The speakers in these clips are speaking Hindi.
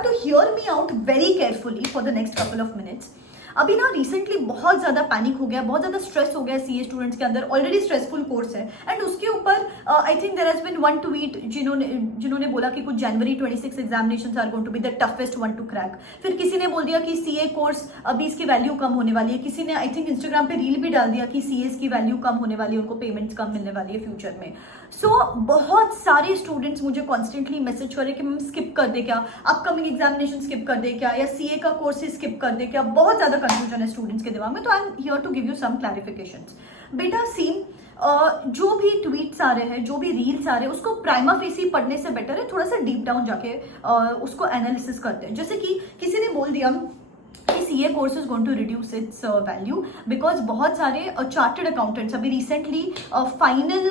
have to hear me out very carefully for the next couple of minutes. अभी ना रिसेंटली बहुत ज़्यादा पैनिक हो गया, बहुत ज़्यादा स्ट्रेस हो गया सीए स्टूडेंट्स के अंदर. ऑलरेडी स्ट्रेसफुल कोर्स है एंड उसके ऊपर I think there has been one tweet जिन्होंने बोला कि कुछ जनवरी 26 examinations are going to be the toughest one to crack. फिर किसी ने बोल दिया कि सीए कोर्स अभी इसकी वैल्यू कम होने वाली है. किसी ने आई थिंक इंस्टाग्राम पे रील भी डाल दिया कि सीएस की वैल्यू कम होने वाली है, उनको पेमेंट्स कम मिलने वाली है फ्यूचर में. सो बहुत सारे स्टूडेंट्स मुझे कॉन्स्टेंटली मैसेज कर रहे कि मैम स्किप कर दे क्या, अपकमिंग एग्जामिनेशन स्किप कर दे क्या, या सीए का कोर्स स्किप कर दे क्या. बहुत ज्यादा कंफ्यूजन है स्टूडेंट्स के दिमाग में. तो I am here to give you some clarifications. बेटा सीन जो भी ट्वीट्स आ रहे हैं, जो भी रील्स आ रहे हैं, उसको प्राइमा फेसी पढ़ने से बेटर है थोड़ा सा डीप डाउन जाके उसको एनालिसिस करते हैं. जैसे कि किसी ने बोल दिया कि CA course is going to reduce its value because बहुत सारे चार्टर्ड अकाउंटेंट्स अभी रिसेंटली फाइनल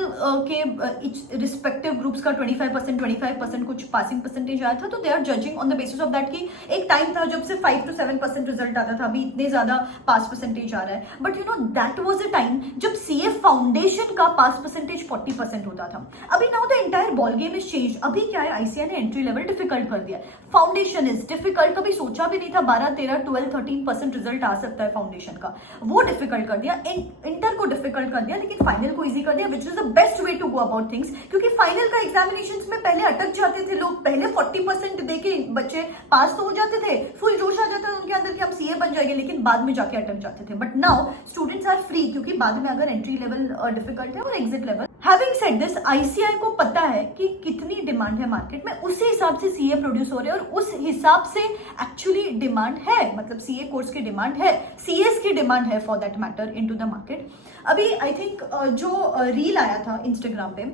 के रिस्पेक्टिव ग्रुप्स का 25% कुछ पासिंग परसेंटेज आया था. तो they are judging on the basis of that कि एक टाइम था जब से 5 to 7% रिजल्ट आता था, अभी इतने ज्यादा पास परसेंटेज आ रहा है. But you know that was a time जब सीए फाउंडेशन का पास परसेंटेज 40% होता था. अभी now the entire ball game is change. अभी क्या है, आईसीआई ने एंट्री लेवल डिफिकल्ट कर दिया. Foundation is difficult. कभी सोचा भी नहीं था 12, 13, 12, 13% रिजल्ट आ सकता है फाउंडेशन का. वो डिफिकल्ट कर दिया. इंटर को डिफिकल्ट कर दिया, लेकिन फाइनल को इजी कर दिया, which is the best way to go about things. क्योंकि फाइनल का एग्जामिनेशंस में पहले अटक जाते थे लोग. पहले 40% देके बच्चे पास तो हो जाते थे, फुल जोश आ जाता था उनके अंदर कि हम सीए बन जाएंगे, लेकिन बाद में जाके अटक जाते थे. But now students are free, क्योंकि बाद में अगर एंट्री लेवल डिफिकल्ट है और exit level. Having said this, ICI को पता है कि कितनी डिमांड है मार्केट में, उसी हिसाब से सीए प्रोड्यूस हो रहे हैं और उस हिसाब से एक्चुअली डिमांड है. मतलब सीए कोर्स की डिमांड है, सीएस की डिमांड है for that matter into the market. अभी आई थिंक जो रील आया था इंस्टाग्राम पे,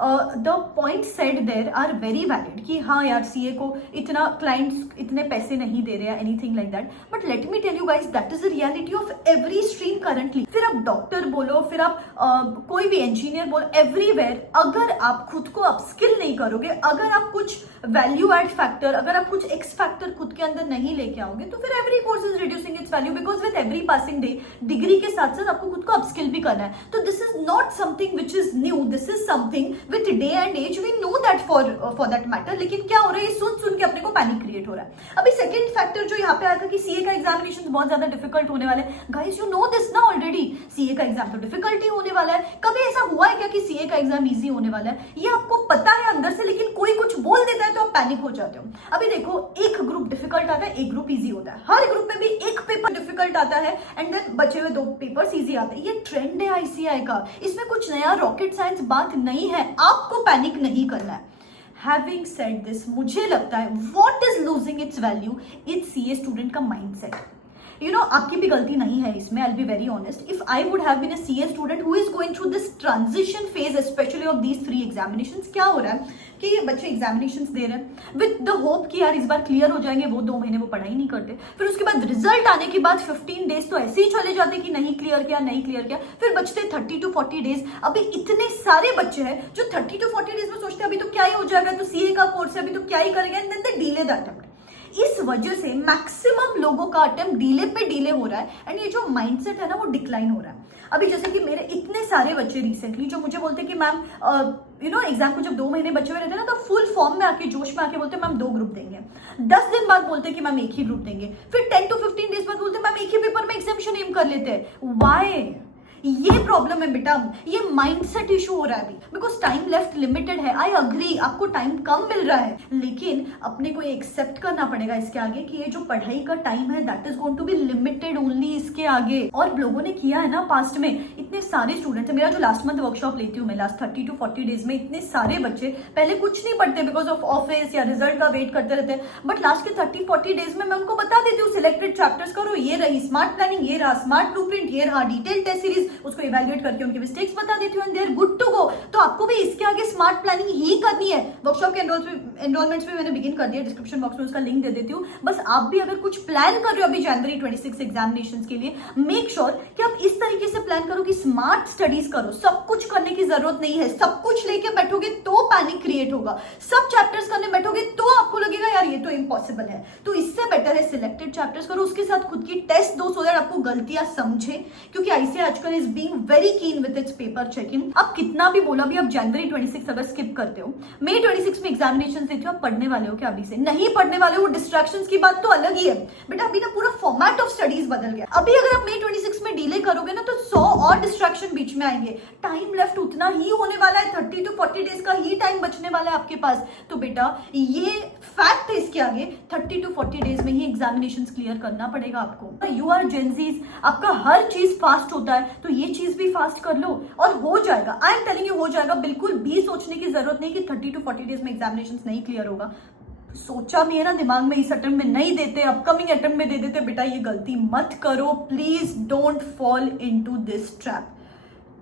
the point said there are very valid कि हाँ यार सीए को इतना क्लाइंट्स इतने पैसे नहीं दे रहे हैं, anything like that. But let me tell you guys, that is the reality of every stream currently. फिर आप डॉक्टर बोलो, फिर आप कोई भी इंजीनियर बोलो, एवरीवेयर अगर आप खुद को अपस्किल नहीं करोगे, अगर आप कुछ वैल्यू एड फैक्टर, अगर आप कुछ एक्स फैक्टर खुद के अंदर नहीं लेके आओगे, तो फिर every course is reducing it's value. Because with every passing day degree के साथ साथ आपको खुद को अपस्किल भी करना है. तो this is not something which is new, this is something with day and age. We know that for that matter. लेकिन क्या हो रहा है, सुन के अपने को पैनिक क्रिएट हो रहा है. अभी सेकंड फैक्टर जो यहाँ पे आया था कि सीए का एग्जामिनेशन बहुत ज्यादा डिफिकल्ट होने वाले. गाइस यू नो दिस ना ऑलरेडी, सीए का एग्जाम तो डिफिकल्ट ही होने वाला है. कभी ऐसा हुआ है क्या कि सीए का एग्जाम इजी होने वाला है? ये आपको पता है अंदर से, लेकिन कोई कुछ बोल देता है तो आप पैनिक हो जाते हो. अभी देखो, एक ग्रुप डिफिकल्ट आता है, एक ग्रुप इजी होता है. हर ग्रुप में भी एक पेपर डिफिकल्ट आता है एंड देन बचे हुए 2 पेपर्स इजी आते हैं. ये ट्रेंड है आईसीआई का, इसमें कुछ नया रॉकेट साइंस बात नहीं है. आपको पैनिक नहीं करना है. Having said this, मुझे लगता है what is losing its value is CA student का माइंडसेट. You know, आपकी भी गलती नहीं है इसमें. I'll be very honest. If I would have been a CA student who is going through this transition phase, especially of these 3 examinations, क्या हो रहा है कि ये बच्चे एग्जामिनेशंस दे रहे हैं विद द होप कि यार इस बार क्लियर हो जाएंगे. वो 2 महीने वो पढ़ाई नहीं करते. फिर उसके बाद रिजल्ट आने के बाद 15 डेज तो ऐसे ही चले जाते कि नहीं क्लियर किया. फिर बचते 30 to 40 डेज. अभी इतने सारे बच्चे हैं जो 30 to 40 डेज में सोचते हैं अभी तो क्या ही हो जाएगा, तो सीए का कोर्स है, अभी तो क्या ही करेंगे, and then they delay the attempt. इस वजह से मैक्सिमम लोगों का अटेम्प्ट डिले पे डिले हो रहा है एंड ये जो माइंडसेट है ना वो डिक्लाइन हो रहा है. अभी जैसे कि मेरे इतने सारे बच्चे रिसेंटली जो मुझे बोलते हैं कि मैम यू नो एग्जाम को जब 2 महीने बचे हुए रहते हैं ना, तो फुल फॉर्म में आके जोश में आके बोलते हैं मैम 2 ग्रुप देंगे. 10 दिन बाद बोलते हैं कि मैम एक ही ग्रुप देंगे. फिर 10 to 15 डेज बाद बोलते हैं मैम एक ही पेपर में एग्जामिनेशन एम कर लेते हैं. व्हाई? ये प्रॉब्लम है बेटा, ये माइंडसेट इशू हो रहा है अभी. बिकॉज टाइम लेफ्ट लिमिटेड है. आई अग्री, आपको टाइम कम मिल रहा है, लेकिन अपने को ये एक्सेप्ट करना पड़ेगा इसके आगे कि ये जो पढ़ाई का टाइम है that is going to be limited only इसके आगे. और लोगों ने किया है ना पास्ट में, इतने सारे स्टूडेंट्स. मेरा जो लास्ट मंथ वर्कशॉप लेती हूँ मैं, लास्ट 30 to 40 डेज में, इतने सारे बच्चे पहले कुछ नहीं पढ़ते बिकॉज ऑफ ऑफिस या रिजल्ट का वेट करते रहते हैं. बट लास्ट के 30-40 डेज में मैं उनको बता देती हूँ सिलेक्टेड चैप्टर्स करो, ये रही स्मार्ट प्लानिंग, ये रहा स्मार्ट ब्लूप्रिंट, ये रहा डिटेल टेस्ट सीरीज. उसको इवैल्यूएट करके उनके मिस्टेक्स बता देती हूँ and they are good to go. तो आपको भी इसके आगे स्मार्ट प्लानिंग ही करनी है. वर्कशॉप के एनरोलमेंट्स भी मैंने बिगिन कर दिया, डिस्क्रिप्शन बॉक्स में उसका लिंक दे देती हूँ. बस आप भी अगर कुछ प्लान कर रहे हो अभी जनवरी 26 एग्जामिनेशंस के लिए, मेक श्योर कि आप इस तरीके से प्लान करो कि स्मार्ट स्टडीज करो. सब कुछ करने की जरूरत नहीं है. सब कुछ लेके बैठोगे तो पैनिक क्रिएट होगा. सब चैप्टर्स करने बैठोगे तो आपको लगेगा यार ये तो इम्पॉसिबल है. तो इससे बेटर है सिलेक्टेड चैप्टर्स करो, उसके साथ खुद की टेस्ट दो, सो दैट आपको गलतियां समझे. क्योंकि आईसीआई आजकल is being very keen with its paper checking. अब कितना भी बोला भी, आप जनवरी 26 अगर स्किप करते हो, मई 26 में एग्जामिनेशन देते हो, आप पढ़ने वाले हो क्या अभी से? नहीं पढ़ने वाले हो। डिस्ट्रैक्शंस की बात तो अलग ही है बेटा, अभी ना पूरा फॉर्मेट ऑफ स्टडीज बदल गया। अभी अगर आप मई 26 में डिले करोगे ना तो 100 और डिस्ट्रैक्शन बीच में आएंगे। टाइम लेफ्ट उतना ही होने वाला है, 30 to 40 डेज का ही टाइम बचने वाला है आपके पास। तो बेटा ये फैक्ट है, इसके आगे 30 to 40 डेज में ही एग्जामिनेशन क्लियर करना पड़ेगा आपको। यू आर जेंजीज, आपका हर चीज फास्ट होता है, तो ये चीज भी फास्ट कर लो और हो जाएगा। आई एम टेलिंग यू, हो जाएगा। बिल्कुल भी सोचने की जरूरत नहीं कि 30 to 40 डेज में एग्जामिनेशन नहीं क्लियर होगा। सोचा भी है ना दिमाग में, इस अटेम्प्ट में नहीं देते, अपकमिंग अटेम्प्ट में दे देते। बेटा ये गलती मत करो, please don't fall into this trap,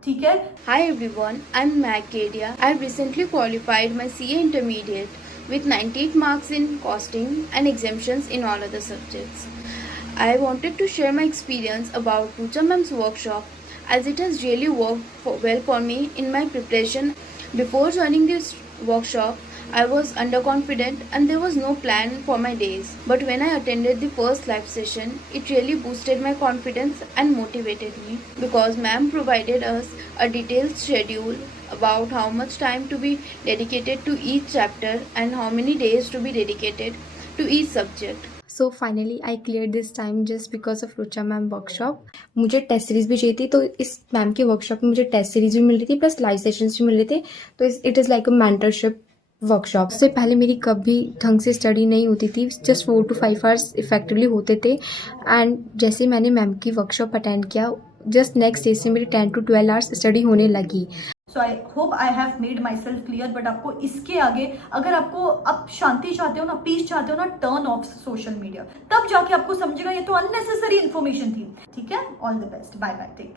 ठीक है? Hi everyone, I'm Mag Kedia. I recently qualified my CA Intermediate with 98 marks in costing and exemptions in all other subjects. I wanted to share my experience about Rucha Ma'am's workshop as it has really worked well for me in my preparation. Before joining this workshop, I was underconfident and there was no plan for my days. But when I attended the first live session, it really boosted my confidence and motivated me because ma'am provided us a detailed schedule about how much time to be dedicated to each chapter and how many days to be dedicated to each subject. So finally I clear this time just because of Rucha ma'am workshop. मुझे टेस्ट सीरीज भी चाहिए थी, तो इस मैम के वर्कशॉप में मुझे टेस्ट सीरीज भी मिल रही थी प्लस लाइव सेशंस भी मिल रहे थे। तो it is like a mentorship workshop. उससे पहले मेरी कभी ढंग से स्टडी नहीं होती थी, जस्ट 4 to 5 आवर्स इफेक्टिवली होते थे। एंड जैसे मैंने मैम की वर्कशॉप अटेंड किया, जस्ट नेक्स्ट डे से मेरी 10 to 12 आवर्स स्टडी होने लगी। So I hope I have made myself clear. But आपको इसके आगे अगर आपको आप शांति चाहते हो ना, पीस चाहते हो ना, टर्न ऑफ सोशल मीडिया, तब जाके आपको समझेगा ये तो अननेसेसरी इन्फॉर्मेशन थी, ठीक है? All the best, bye bye, take care.